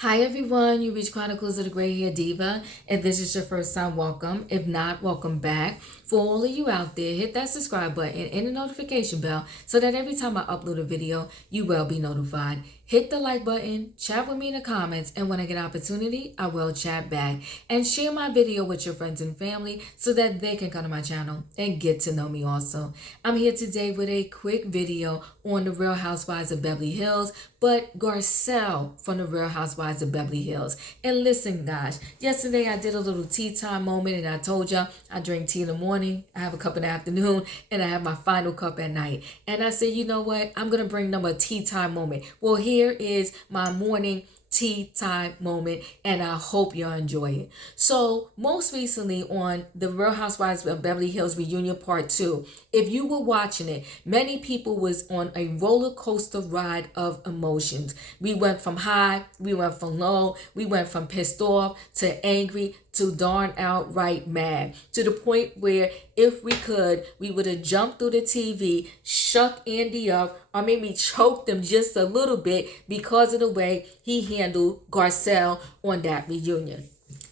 Hi everyone, you reach Chronicles of the Gray Hair Diva. If this is your first time, welcome. If not, welcome back. For all of you out there, hit that subscribe button and the notification bell so that every time I upload a video, you will be notified. Hit the like button, chat with me in the comments, and when I get opportunity, I will chat back. And share my video with your friends and family so that they can come to my channel and get to know me also. I'm here today with a quick video on the Real Housewives of Beverly Hills, but Garcelle from the Real Housewives of Beverly Hills. And listen, guys, yesterday I did a little tea time moment, and I told y'all I drink tea in the morning, I have a cup in the afternoon, and I have my final cup at night. And I said, you know what? I'm going to bring them a tea time moment. Well, here is my morning tea time moment, and I hope y'all enjoy it. So most recently on the Real Housewives of Beverly Hills reunion part 2, if you were watching it, many people was on a roller coaster ride of emotions. We went from high, we went from low, we went from pissed off to angry to darn outright mad, to the point where if we could, we would have jumped through the TV, shook Andy up, or maybe choked him just a little bit because of the way he handled Garcelle on that reunion.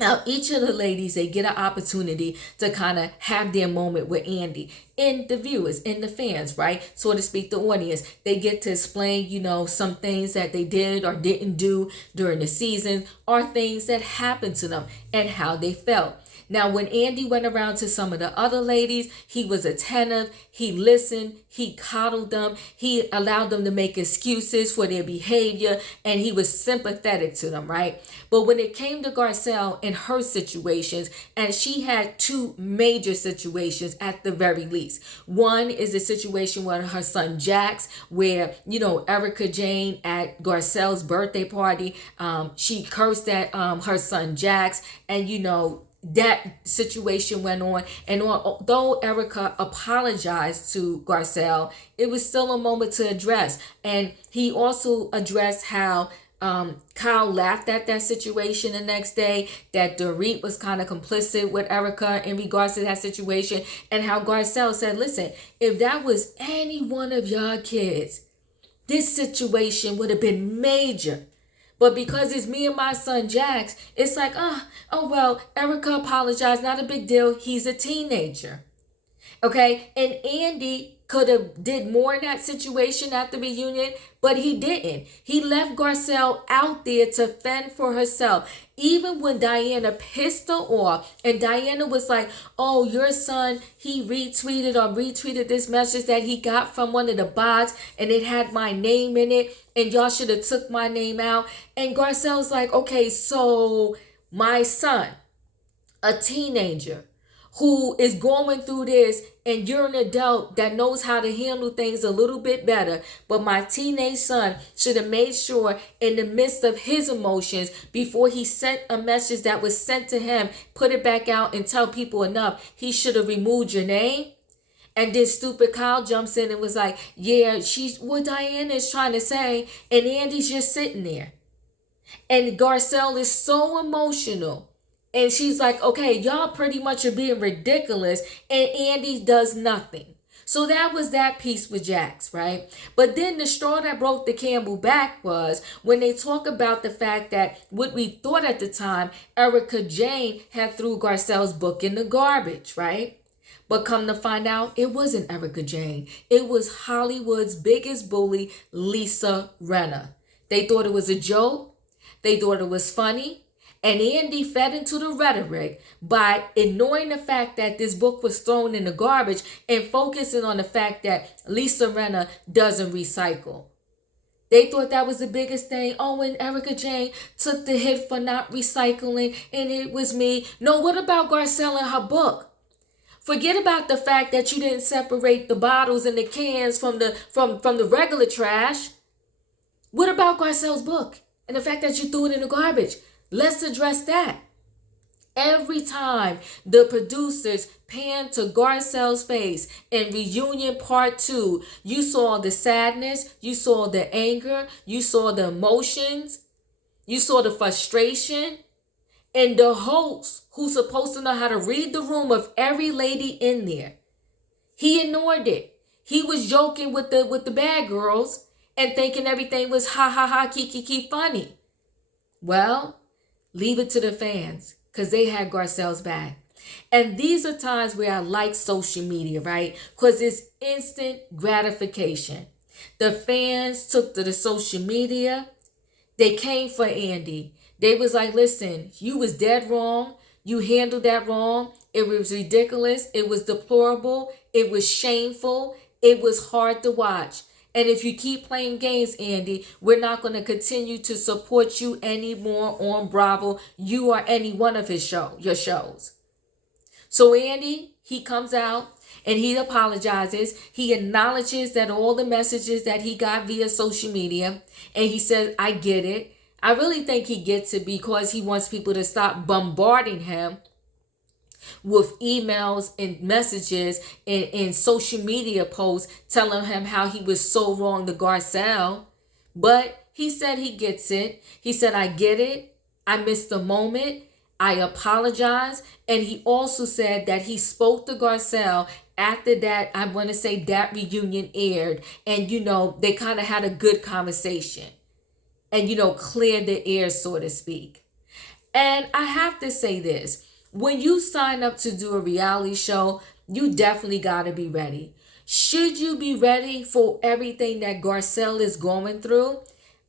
Now, each of the ladies, they get an opportunity to kind of have their moment with Andy. And the viewers, and the fans, right? So to speak, the audience, they get to explain, some things that they did or didn't do during the season, or things that happened to them and how they felt. Now, when Andy went around to some of the other ladies, he was attentive, he listened, he coddled them, he allowed them to make excuses for their behavior, and he was sympathetic to them, right? But when it came to Garcelle and her situations, and she had two major situations at the very least. One is a situation with her son Jax, where, Erica Jane at Garcelle's birthday party, she cursed at her son Jax, and, that situation went on, and although Erica apologized to Garcelle, it was still a moment to address. And he also addressed how Kyle laughed at that situation the next day, that Dorit was kind of complicit with Erica in regards to that situation, and how Garcelle said, listen, if that was any one of y'all kids, this situation would have been major. But because it's me and my son Jax, it's like, well, Erica apologized, not a big deal. He's a teenager. Okay, and Andy could have did more in that situation at the reunion, but he didn't. He left Garcelle out there to fend for herself. Even when Diana pissed her off, and Diana was like, oh, your son, he retweeted this message that he got from one of the bots, and it had my name in it, and y'all should have took my name out. And Garcelle's like, okay, so my son, a teenager, who is going through this, and you're an adult that knows how to handle things a little bit better. But my teenage son should have made sure in the midst of his emotions, before he sent a message that was sent to him, put it back out and tell people enough. He should have removed your name. And then stupid Kyle jumps in and was like, yeah, she's what Diana is trying to say. And Andy's just sitting there. And Garcelle is so emotional. And she's like, okay, y'all pretty much are being ridiculous. And Andy does nothing. So that was that piece with Jax, right? But then the straw that broke the Campbell back was when they talk about the fact that what we thought at the time, Erica Jane had threw Garcelle's book in the garbage, right? But come to find out, it wasn't Erica Jane. It was Hollywood's biggest bully, Lisa Rinna. They thought it was a joke. They thought it was funny. And Andy fed into the rhetoric by ignoring the fact that this book was thrown in the garbage and focusing on the fact that Lisa Rinna doesn't recycle. They thought that was the biggest thing. Oh, and Erica Jane took the hit for not recycling, and it was me. No, what about Garcelle and her book? Forget about the fact that you didn't separate the bottles and the cans from the regular trash. What about Garcelle's book and the fact that you threw it in the garbage? Let's address that. Every time the producers panned to Garcelle's face in reunion part 2, you saw the sadness, you saw the anger, you saw the emotions, you saw the frustration. And the host, who's supposed to know how to read the room of every lady in there, he ignored it. He was joking with the bad girls and thinking everything was ha ha ha, kiki funny. Well, leave it to the fans because they had Garcelle's back. And these are times where I like social media, right? Because it's instant gratification. The fans took to the social media. They came for Andy. They was like, listen, you was dead wrong. You handled that wrong. It was ridiculous. It was deplorable. It was shameful. It was hard to watch. And if you keep playing games, Andy, we're not going to continue to support you anymore on Bravo. You or any one of your shows. So Andy, he comes out and he apologizes. He acknowledges that all the messages that he got via social media, and he says, I get it. I really think he gets it because he wants people to stop bombarding him with emails and messages and social media posts telling him how he was so wrong to Garcelle. But he said he gets it. He said, I get it. I missed the moment. I apologize. And he also said that he spoke to Garcelle after that, I want to say that reunion aired. And, they kind of had a good conversation and, cleared the air, so to speak. And I have to say this. When you sign up to do a reality show, you definitely got to be ready. Should you be ready for everything that Garcelle is going through?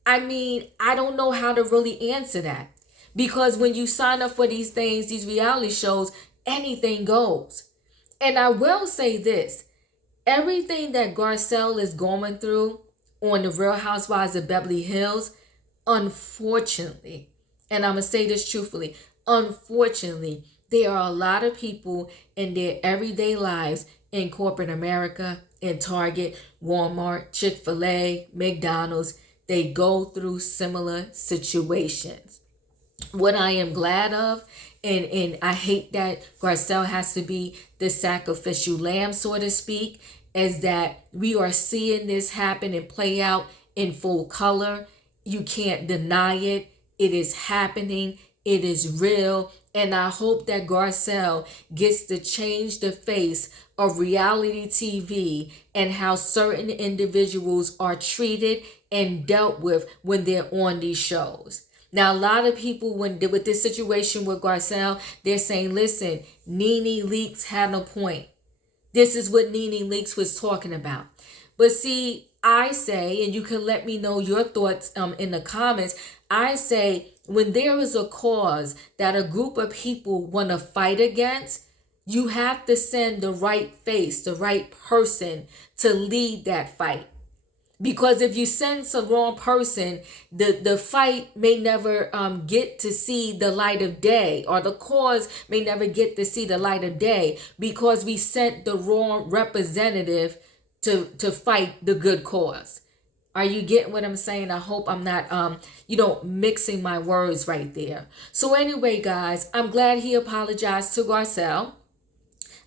I mean, I don't know how to really answer that. Because when you sign up for these things, these reality shows, anything goes. And I will say this. Everything that Garcelle is going through on the Real Housewives of Beverly Hills, unfortunately, and I'm going to say this truthfully, unfortunately, there are a lot of people in their everyday lives in corporate America, in Target, Walmart, Chick-fil-A, McDonald's, they go through similar situations. What I am glad of, and I hate that Garcelle has to be the sacrificial lamb, so to speak, is that we are seeing this happen and play out in full color. You can't deny it. It is happening. It is real. And I hope that Garcelle gets to change the face of reality TV and how certain individuals are treated and dealt with when they're on these shows. Now, a lot of people, with this situation with Garcelle, they're saying, listen, Nene Leakes had a point. This is what Nene Leakes was talking about. But see, I say, and you can let me know your thoughts in the comments, I say when there is a cause that a group of people want to fight against, you have to send the right face, the right person to lead that fight. Because if you send some wrong person, the fight may never get to see the light of day, or the cause may never get to see the light of day because we sent the wrong representative to fight the good cause. Are you getting what I'm saying? I hope I'm not, mixing my words right there. So anyway, guys, I'm glad he apologized to Garcelle.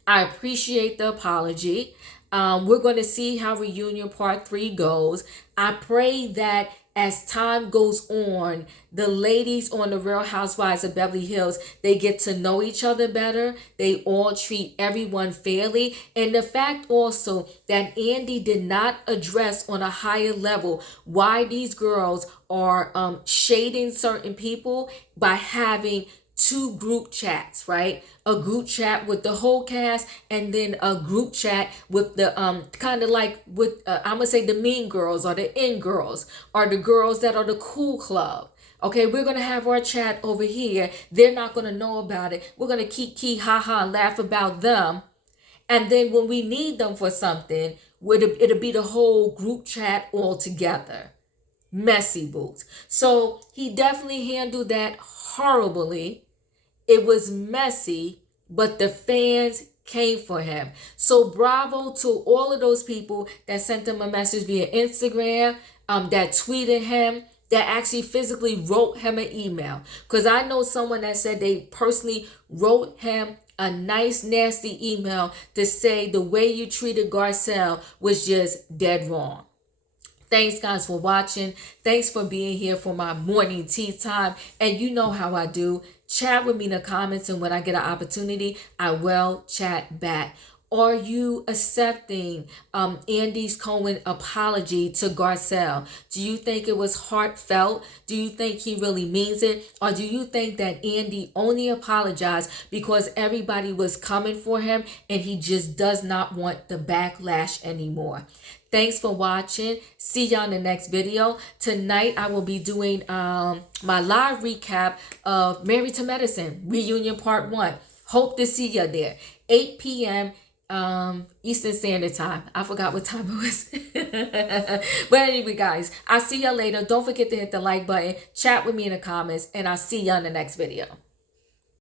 I appreciate the apology. We're going to see how reunion part 3 goes. I pray that as time goes on, the ladies on the Real Housewives of Beverly Hills, they get to know each other better. They all treat everyone fairly. And the fact also that Andy did not address on a higher level why these girls are shading certain people by having 2 group chats, right? A group chat with the whole cast, and then a group chat with the kind of like with I'm gonna say the mean girls or the in girls or the girls that are the cool club. Okay, we're gonna have our chat over here. They're not gonna know about it. We're gonna kiki ha ha laugh about them, and then when we need them for something, it'll be the whole group chat all together. Messy boots. So he definitely handled that horribly. It was messy, but the fans came for him. So bravo to all of those people that sent him a message via Instagram, that tweeted him, that actually physically wrote him an email. Because I know someone that said they personally wrote him a nice, nasty email to say the way you treated Garcelle was just dead wrong. Thanks, guys, for watching. Thanks for being here for my morning tea time. And you know how I do. Chat with me in the comments, and when I get an opportunity, I will chat back. Are you accepting Andy's Cohen apology to Garcelle? Do you think it was heartfelt? Do you think he really means it? Or do you think that Andy only apologized because everybody was coming for him and he just does not want the backlash anymore? Thanks for watching. See y'all in the next video. Tonight I will be doing my live recap of Married to Medicine Reunion Part 1. Hope to see you there. 8 p.m. Eastern Standard Time. I forgot what time it was. But anyway, guys, I'll see y'all later. Don't forget to hit the like button. Chat with me in the comments. And I'll see y'all in the next video.